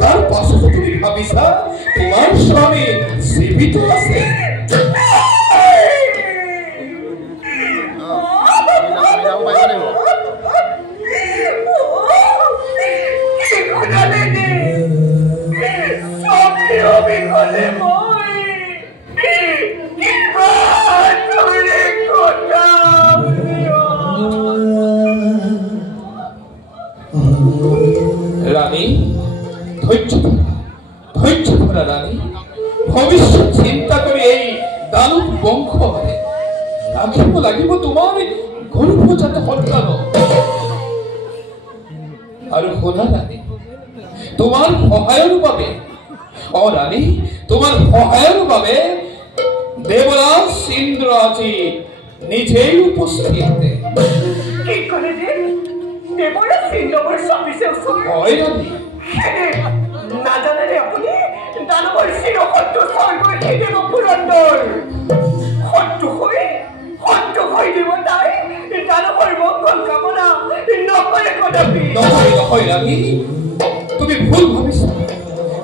তার পাশে তুমি ভাবিছা তোমার স্বামী জীবিত আছে। রানী ধৈর্য ধরা রানী, ভবিষ্যৎ চিন্তা করে এই দানব বংশ লাগিব তোমার গর্ভজাত সন্তান। আৰু শুনা ৰাণী, তোমাৰ সহায়ৰ বাবে ৰাণী তোমাৰ সহায়ৰ বাবে দেৱৰাজ ইন্দ্ৰ আজি নিজেই উপস্থিত। হয় ৰাণী, নাজানে আপুনি দানৱৰ চিৰশত্ৰু স্বৰ্গৰ দেৱ পুৰন্দৰ শত্ৰু হৈ দেৱতাই দানৱৰ মংগল কামনা নকৰে কদাপি। নহয় ৰাণী, তুমি ভুল ভাবিছা।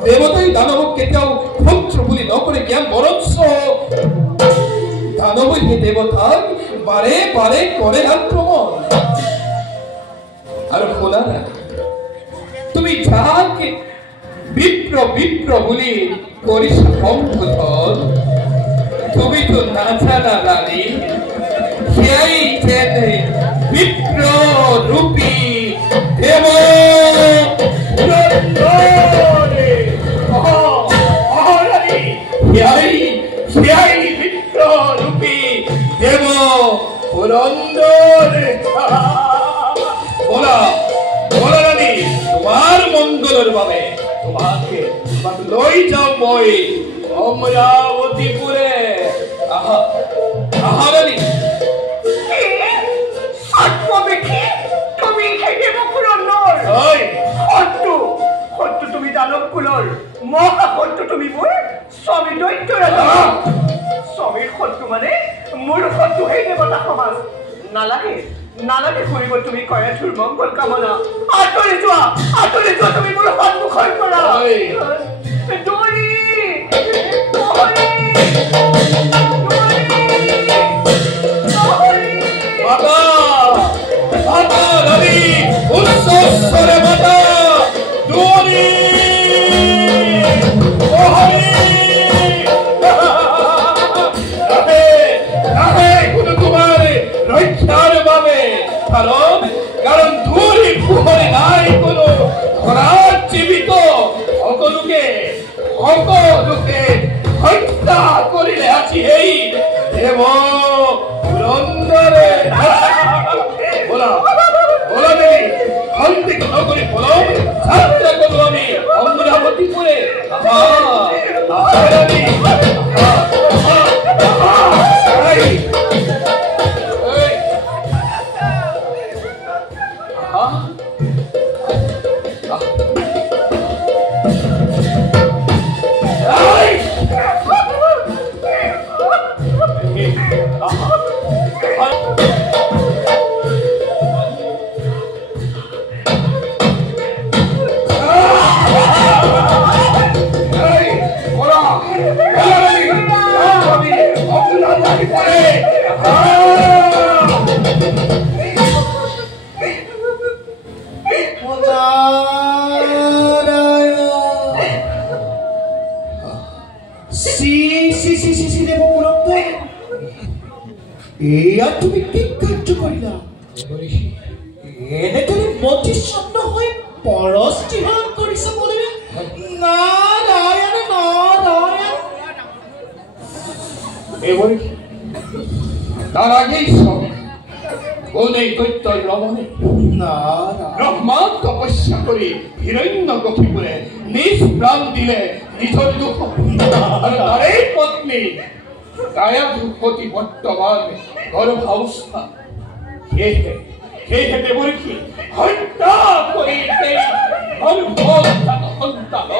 দেৱতাই দানৱক কেতিয়াও শত্ৰু বুলি নকৰে, জ্ঞান বৰঞ্চ দানৱই সেই দেৱতাক বাৰে বাৰে কৰে আক্ৰমণ। আৰু শুনা না, তুমি যাক বিপ্ৰ বুলি কৰিছা সম্বোধন, তুমিতো নাজানা ৰাণী, সেয়াই যেনে বিপ্ৰ ৰূপী দেৱ সেয়াই বিপ্ৰ ৰূপী দেৱ পুৰন্দৰ। বলা ৰাণী, তোমাৰ মংগলৰ বাবে তোমাক লৈ যাওঁ মই অমৰাৱতীপুৰে। আহা ৰাণী। শত্ৰু তুমি দানৱ কুলৰ মহাশত্ৰু, তুমি মোৰ স্বামী দৈত্য ৰাজা। স্বামীৰ শত্ৰু মানে মোৰ শত্ৰু সেই দেৱতা সমাজ। নালাগে কৰিব তুমি কৰে তোৰ মংগল কামনা। আঁতৰি যোৱা তুমি মোৰ সন্মুখৰ পৰা। কারণ ধূলি পোহরে নাই কোনো ঘোড়ার জীবিত, সকলোকে হত্যা করিলে আছি এই দেব পুরন্দরে। বলা দেবী, অন্তিক নগরী বলম যাত্রা করবো আমি অমরাবতীপুরে। এয়া তুমি কি কাৰ্য কৰিলা? এনে তুমি মতিচ্ছন্ন হৈ পৰস্তিহৰণ কৰিছা বোলে? নাৰায়ণ তার আগেই সব কোনে দৈত্যর রমণে ব্রহ্মা তপস্যা করে হিরণ্যকশিপুরে নিজ প্রাণ দিলে নিজর দুঃখ। তার এই পত্নী কায়া দুঃখতি বর্তমান গর্ভাবস্থা সেই দেবরী হত্যা করে সেই গর্ভজাত সন্তান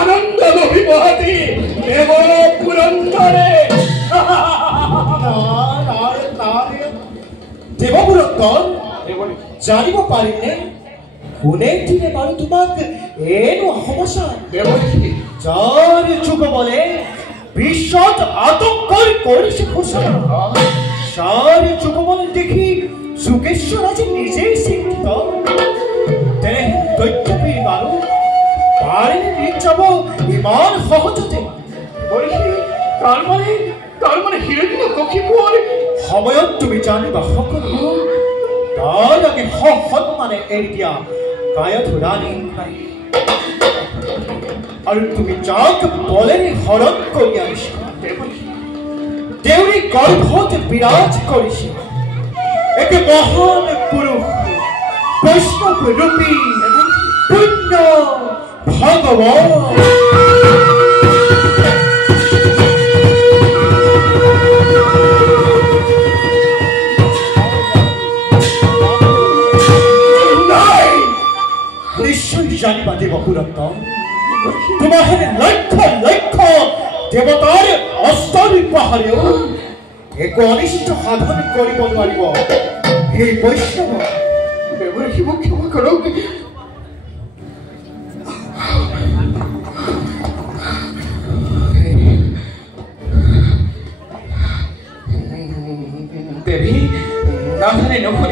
আনন্দ অভিমহাতি দেব পুরন্দরে। দেৱব্ৰত জানিব পাৰিনে কোনে দিলে বাৰু তোমাক এনো সমস্যা যাৰ যুগবলে বিশ্বত আতংকৰ কৰিছে ঘোষণা যাৰ যুগবল দেখি যোগেশ্বৰ আজি নিজেই চিন্তিত তেনে দৈত্যপীৰ বাৰু পাৰিনে নীল যাব ইমান সহজতে তাৰমানে হিৰণ্যকশিপুৰ সময়ত তুমি জানিবা সকলো তাৰ আগে সন্মানে এৰি দিয়া গায়ত ৰাণী আৰু তুমি যাক বলেৰে হৰণ কৰি আনিছা দেউৰী গৰ্ভত বিৰাজ কৰিছে একে মহান পুৰুষ বৈষ্ণৱ ৰূপী পুণ্য ভগৱান জানিবা দেৱপুৰত তোমাৰ লক্ষ লক্ষ দেৱতাৰ অস্তৰ পাহাৰেও একো অনিষ্ট সাধন কৰিব নোৱাৰিব সেই বৈষ্ণৱ শিৱক ক্ষমা কৰক দেৱী নাজানে নশুনে